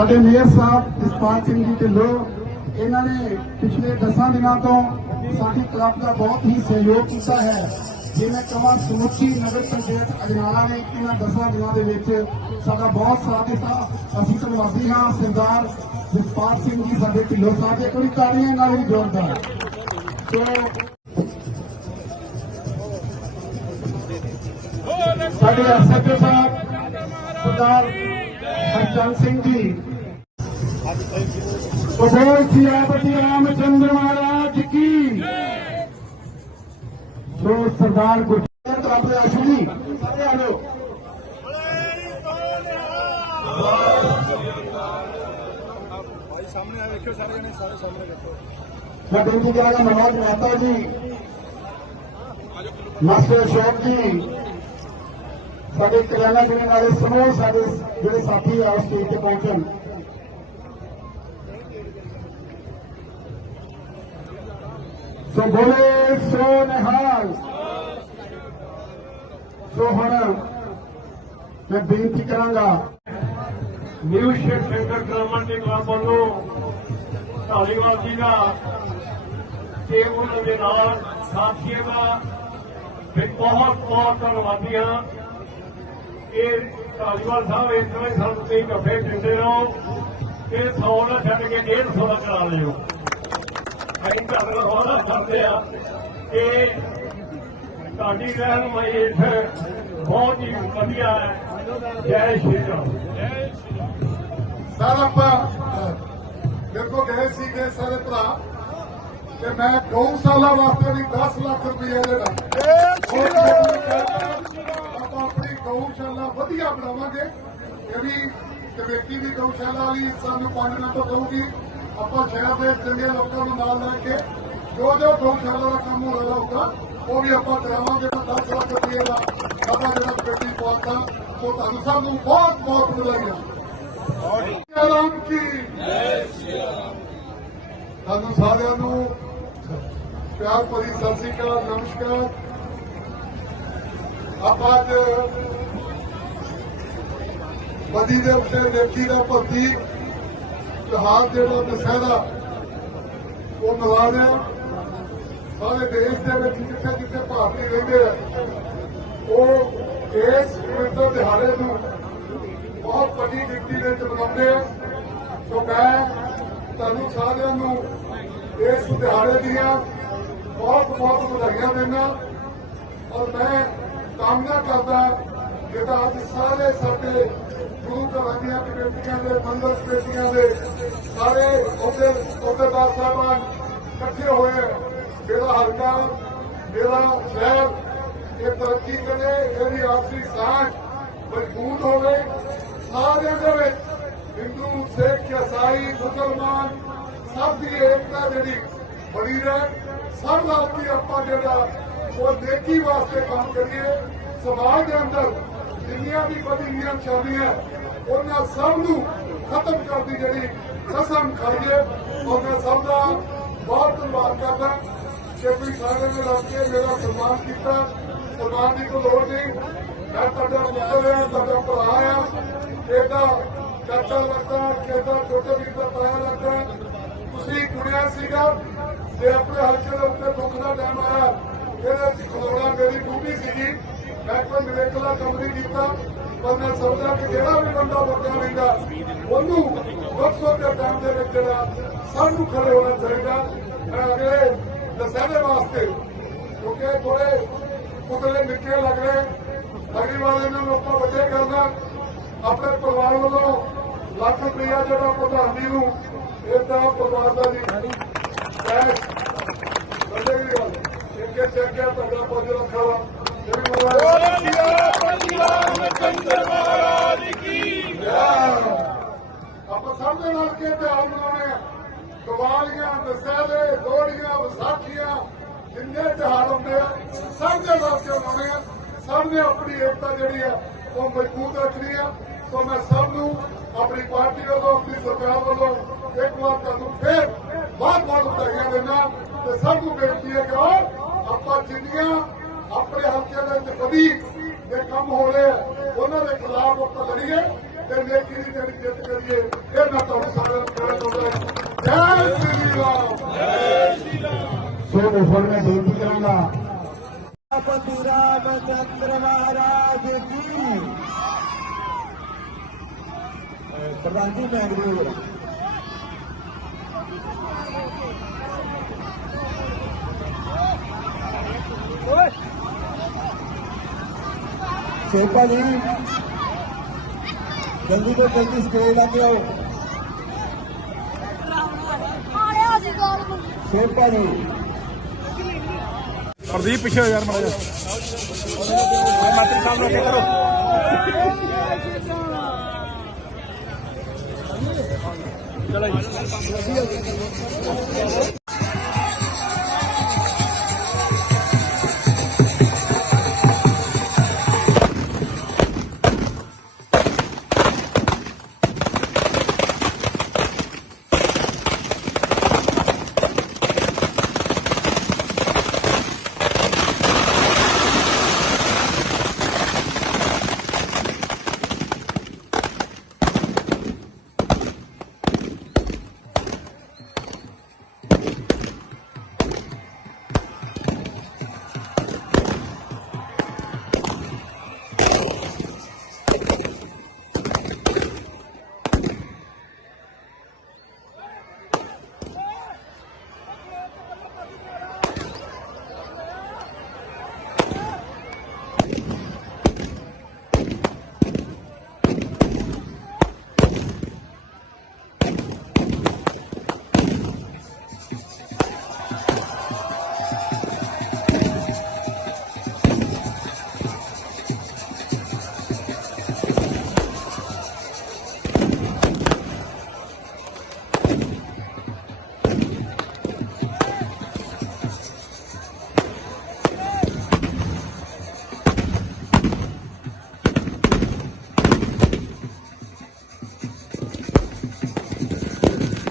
ਸਾਡੇ ਮੇਅਰ ਸਾਹਿਬ ਇਸਪਾਲ ਸਿੰਘ ਜੀ ਢਿੱਲੋਂ, ਇਹਨਾਂ ਨੇ ਪਿਛਲੇ 10 ਦਿਨਾਂ ਤੋਂ ਸਾਡੀ ਕਲੱਬ ਦਾ ਬਹੁਤ ਹੀ ਸਹਿਯੋਗ ਕੀਤਾ ਹੈ। ਜੇ ਮੈਂ ਕਹਾਂ ਸਮੁੱਚੀ ਨਗਰ ਪੰਚਾਇਤ ਅਜਨਾਲਾ ਨੇ ਇਹਨਾਂ 10 ਦਿਨਾਂ ਦੇ ਵਿੱਚ ਸਾਡਾ ਬਹੁਤ ਸਾਥ ਦਿੱਤਾ। ਅਸੀਂ ਧੰਨਵਾਦੀ ਹਾਂ ਸਰਦਾਰ ਜਸਪਾਲ ਸਿੰਘ ਜੀ ਸਾਡੇ ਢਿੱਲੋਂ ਸਾਹਿਬ ਦੇ ਕੋਈ ਤਾੜੀਆਂ ਨਾਲ ਹੀ ਜੋੜਦਾ ਸੋ ਸਾਡੇ ਐਸਐਚਓ ਸਾਹਿਬ, ਸਰਦਾਰ ਹਰਚੰਦ ਸਿੰਘ ਜੀ ਬੋਲ ਸਿਆਪਤੀ ਰਾਮਚੰਦਰ ਮਹਾਰਾਜ ਕੀ ਸੋ ਸਰਦਾਰ ਗੁਰਜੀਤ ਕਰਾਪੇ ਆਸ਼ੂ ਜੀ ਸਾਰੇ ਆ ਲਓ ਭਾਈ ਸਾਹਮਣੇ ਆ ਵੇਖਿਓ ਸਾਰੇ ਜਣੇ ਸਾਰੇ ਸਾਹਮਣੇ ਵੇਖੋ ਮੈਂ ਬੇਨਤੀ ਕਰਾਂਗਾ ਮਨੋਜ ਮਾਤਾ ਜੀ ਮਾਸਟਰ ਅਸ਼ੋਕ ਜੀ ਸਾਡੇ ਕਰਿਆਨਾ ਜਿਹੜੇ ਵਾਲੇ ਸਮੂਹ, ਸਾਡੇ ਜਿਹੜੇ ਸਾਥੀ ਆ ਸਟੇਜ ਤੇ ਪਹੁੰਚਣ ਸੋ ਬੋਲੇ, ਸੋ ਨਿਹਾਲ। ਸੋ ਹੁਣ ਮੈਂ ਬੇਨਤੀ ਕਰਾਂਗਾ, ਨਿਊ ਸ਼ੇਖ ਸੈਂਟਰ ਗਰਾਮਨ ਦੇ ਕਲੱਬ ਵੱਲੋਂ ਢਾਲੀਵਾਲ ਜੀ ਦਾ ਤੇ ਉਹਨਾਂ ਦੇ ਨਾਲ ਸਾਥੀਆਂ ਦਾ ਬਹੁਤ ਬਹੁਤ ਧੰਨਵਾਦੀ ਹਾਂ। ਇਹ ਸਾਹਿਬ ਇਸ ਤਰ੍ਹਾਂ ਹੀ ਸਾਨੂੰ ਤੁਸੀਂ ਕੱਪੜੇ ਦਿੰਦੇ ਰਹੋ। ਇਹ 100 ਨਾ ਛੱਡ ਕੇ 150 ਦਾ ਕਰਾ ਲਿਓ। ਅਸੀਂ ਤੁਹਾਡਾ ਵਾਅਦਾ ਕਰਦੇ ਆ। ਕਿ ਤੁਹਾਡੀ ਰਹਿਨਮਾਈ ਇੱਥੇ ਬਹੁਤ ਹੀ ਵਧੀਆ ਹੈ। ਜੈ ਸ਼੍ਰੀ ਰਾਮ। ਸਰ ਆਪਾਂ ਮੇਰੇ ਕੋ ਗਏ ਸੀਗੇ ਸਾਰੇ ਭਰਾ ਕਿ ਮੈਂ ਗਊਸ਼ਾਲਾ ਵਾਸਤੇ ਵੀ 10 ਲੱਖ ਰੁਪਏ ਜਿਹੜਾ ਆਪਾਂ ਆਪਣੀ ਗਊਸ਼ਾਲਾ ਵਧੀਆ ਬਣਾਵਾਂਗੇ। ਇਹ ਵੀ ਕਮੇਟੀ ਦੀ ਗਊਸ਼ਾਲਾ ਵਾਲੀ ਸਾਨੂੰ ਪੰਜ ਨੰਬਰ ਦਊਗੀ ਆਪਾਂ ਸ਼ਹਿਰ ਦੇ ਚੰਗੇ ਲੋਕਾਂ ਨੂੰ ਨਾਲ ਲੈ ਕੇ ਜੋ ਜੋ ਗਊਸ਼ਾਲਾ ਦਾ ਕੰਮ ਹੋ ਰਿਹਾ ਹੋਊਗਾ ਉਹ ਵੀ ਆਪਾਂ ਕਰਾਵਾਂਗੇ। ਤਾਂ 10 ਲੱਖ ਰੁਪਏ ਦਾ ਆਪਾਂ ਜਿਹੜਾ ਕਮੇਟੀ ਪਵਾਤਾ ਉਹ ਤੁਹਾਨੂੰ ਸਭ ਨੂੰ ਬਹੁਤ ਬਹੁਤ ਵਧਾਈਆਂ। ਰਾਮ ਕੀ ਤੁਹਾਨੂੰ ਸਾਰਿਆਂ ਨੂੰ ਪਿਆਰ ਭਰੀ ਸਤਿ ਸ੍ਰੀ ਅਕਾਲ ਨਮਸਕਾਰ। ਆਪਾਂ ਅੱਜ ਬਦੀ ਦੇ ਉੱਤੇ ਨੇਕੀ ਦਾ ਪ੍ਰਤੀਕ ਤਿਉਹਾਰ ਜਿਹੜਾ ਦਸਹਿਰਾ ਉਹ ਮਨਾ ਰਿਹਾ ਸਾਰੇ ਦੇਸ਼ ਦੇ ਵਿੱਚ ਜਿੱਥੇ ਜਿੱਥੇ ਭਾਰਤੀ ਰਹਿੰਦੇ ਆ, ਉਹ ਇਸ ਪਵਿੱਤਰ ਦਿਹਾੜੇ ਨੂੰ ਬਹੁਤ ਵੱਡੀ ਗਿਣਤੀ ਦੇ ਵਿੱਚ ਮਨਾਉਂਦੇ ਆ। ਸੋ ਮੈਂ ਤੁਹਾਨੂੰ ਸਾਰਿਆਂ ਨੂੰ ਇਸ ਦਿਹਾੜੇ ਦੀਆਂ ਬਹੁਤ ਬਹੁਤ ਵਧਾਈਆਂ ਦਿੰਦਾ। ਔਰ ਮੈਂ ਕਾਮਨਾ ਕਰਦਾ ਜਿਹੜਾ ਅੱਜ ਸਾਰੇ ਸਾਡੇ ਘਰਾਂ ਕਮੇਟੀਆਂ ਦੇ ਮੰਦਰ ਕਮੇਟੀਆਂ ਦੇ ਸਾਰੇ ਉਹਦੇ ਅਹੁਦੇਦਾਰ ਸਾਹਿਬਾਨ ਇਕੱਠੇ ਹੋਏ ਆ। ਮੇਰਾ ਹਲਕਾ ਮੇਰਾ ਸ਼ਹਿਰ, ਇਹ ਤਰੱਕੀ ਕਰੇ ਇਹਦੀ ਆਪਸੀ ਸਾਂਝ ਮਜ਼ਬੂਤ ਹੋਵੇ। ਸਾਰੇ ਦੇ ਵਿੱਚ ਹਿੰਦੂ, ਸਿੱਖ ਈਸਾਈ ਮੁਸਲਮਾਨ ਸਭ ਦੀ ਏਕਤਾ ਜਿਹੜੀ ਬਣੀ ਰਹੇ ਸਭ ਨਾਲ ਆਪਾਂ ਜਿਹੜਾ ਉਹ ਨੇਕੀ ਵਾਸਤੇ ਕੰਮ ਕਰੀਏ। ਸਮਾਜ ਦੇ ਅੰਦਰ ਜਿੰਨੀਆਂ ਵੀ ਬਦੀਆਂ ਚੱਲਦੀਆਂ ਉਹਨਾਂ ਸਭ ਨੂੰ ਖਤਮ ਕਰਨ ਦੀ ਜਿਹੜੀ ਕਸਮ ਖਾਈਏ। ਔਰ ਮੈਂ ਸਭ ਦਾ ਬਹੁਤ ਧੰਨਵਾਦ ਕਰਦਾ। ਕਿ ਤੁਸੀਂ ਨੇ ਰਲ ਕੇ ਮੇਰਾ ਸਨਮਾਨ ਕੀਤਾ। ਸਨਮਾਨ ਦੀ ਕੋਈ ਲੋੜ ਨਹੀਂ। ਮੈਂ ਤੁਹਾਡਾ ਮਿੱਤਰ ਹਾਂ, ਤੁਹਾਡਾ ਭਰਾ ਹਾਂ। ਇਹਦਾ ਚਾਚਾ ਲੱਗਦਾ, ਕਿਹਦਾ ਛੋਟੇ ਵੀਰ ਦਾ ਤਾਇਆ ਲੱਗਦਾ। ਤੁਸੀਂ ਕੁੜੀਆਂ ਸੀਗਾ। ਤੇ ਆਪਣੇ ਹਲਕੇ ਦੇ ਉੱਤੇ ਦੁੱਖ ਦਾ ਟਾਈਮ ਆਇਆ ਇਹਦੇ ਖਲੋਣਾ, ਮੇਰੀ ਡਿਊਟੀ ਸੀਗੀ। ਮੈਂ ਕੋਈ ਨਿਵੇਕਲਾ ਕੰਮ ਨਹੀਂ ਕੀਤਾ, ਪਰ ਮੈਂ ਸਮਝਦਾ ਕਿ ਜਿਹੜਾ ਵੀ ਬੰਦਾ ਵੋਟਾਂ ਲੈਂਦਾ ਉਹਨੂੰ ਦੁੱਖ ਦੇ ਟਾਈਮ ਦੇ ਵਿੱਚ ਜਿਹੜਾ ਸਭ ਨੂੰ ਖੜੇ ਹੋਣਾ ਚਾਹੀਦਾ। ਮੈਂ ਅਗਲੇ ਦਸਹਿਰੇ ਵਾਸਤੇ, ਕਿਉਂਕਿ ਥੋੜੇ ਪੁਤਲੇ ਨਿੱਕੇ ਲੱਗ ਰਹੇ। ਅਗਲੀ ਵਾਰ ਇਹਨਾਂ ਨੂੰ ਆਪਾਂ ਵੱਡੇ ਕਰਨਾ ਆਪਣੇ ਪਰਿਵਾਰ ਵੱਲੋਂ ਲੱਖ ਰੁਪਇਆ ਜਿਹੜਾ ਪ੍ਰਧਾਨ ਨੂੰ, ਇਹ ਤਾਂ ਪਰਿਵਾਰ ਦਾ ਜੀ ਕੈਸ਼ ਵੱਡੇ ਵੀ ਗੱਲ ਇੱਕ ਇੱਕ ਚੱਕਿਆ ਤੁਹਾਡਾ ਪੰਜ ਲੱਖ ਵਾਲਾ ਇਹ ਵੀ ਮੋਬਾਈਲ ਆਪਾਂ ਸਭ ਦੇ ਨਾਲ ਕੇ ਤਿਉਹਾਰ ਮਨਾਉਣੇ ਆ ਦੀਵਾਲੀਆਂ ਦਸਹਿਰੇ, ਲੋਹੜੀਆਂ, ਵਿਸਾਖੀਆਂ, ਜਿੰਨੇ ਤਿਉਹਾਰ ਹੁੰਦੇ ਆ, ਸਭ ਦੇ ਨਾਲ ਕੇ ਮਨਾਉਣੇ ਆ। ਸਭ ਨੇ ਆਪਣੀ ਏਕਤਾ ਜਿਹੜੀ ਆ, ਉਹ ਮਜ਼ਬੂਤ ਰੱਖਣੀ ਆ। ਸੋ ਮੈਂ ਸਭ ਨੂੰ ਆਪਣੀ ਪਾਰਟੀ ਵੱਲੋਂ, ਆਪਣੀ ਸਰਕਾਰ ਵੱਲੋਂ ਇੱਕ ਵਾਰ ਤੁਹਾਨੂੰ ਫੇਰ ਬਹੁਤ ਬਹੁਤ ਵਧਾਈਆਂ ਦਿੰਦਾ ਤੇ ਸਭ ਨੂੰ ਬੇਨਤੀ ਹੈ ਕਿ ਆਪਾਂ ਜਿੰਨੀਆਂ ਆਪਣੇ ਹਲਕੇ ਦੇ ਵਿੱਚ ਵਧੀ ਦੇ ਕੰਮ ਹੋ ਰਹੇ ਆ, ਉਹਨਾਂ ਦੇ ਖਿਲਾਫ ਆਪਾਂ ਲੜੀਏ ਤੇ ਨੇਕੀ ਦੀ ਜਿਹੜੀ ਜਿੱਤ ਕਰੀਏ ਇਹ ਮੈਂ ਤੁਹਾਨੂੰ ਕਹਿਣਾ ਚਾਹੁੰਦਾ ਹਾਂ। ਜੈ ਸ੍ਰੀ ਰਾਮ ਮੈਂ ਬੇਨਤੀ ਕਰਾਂਗਾ। ਪਤੀ ਰਾਮ ਚੰਦਰ ਮਹਾਰਾਜ ਜੀ। ਪ੍ਰਧਾਨ ਜੀ ਮੈਂ ਸੇਪਾ ਜੀ ਜਲਦੀ ਤੋਂ ਜਲਦੀ ਸਟੇਜ ਆ ਕੇ ਆਓ। ਸੇਪਾ ਜੀ ਪ੍ਰਦੀਪ ਪਿੱਛੇ ਹੋ ਯਾਰ ਮਾੜਾ ਜਿਹਾ। ਮਾਤਰੀ ਸਾਹਿਬ ਨੂੰ ਅੱਗੇ ਕਰੋ। ਚਲੋ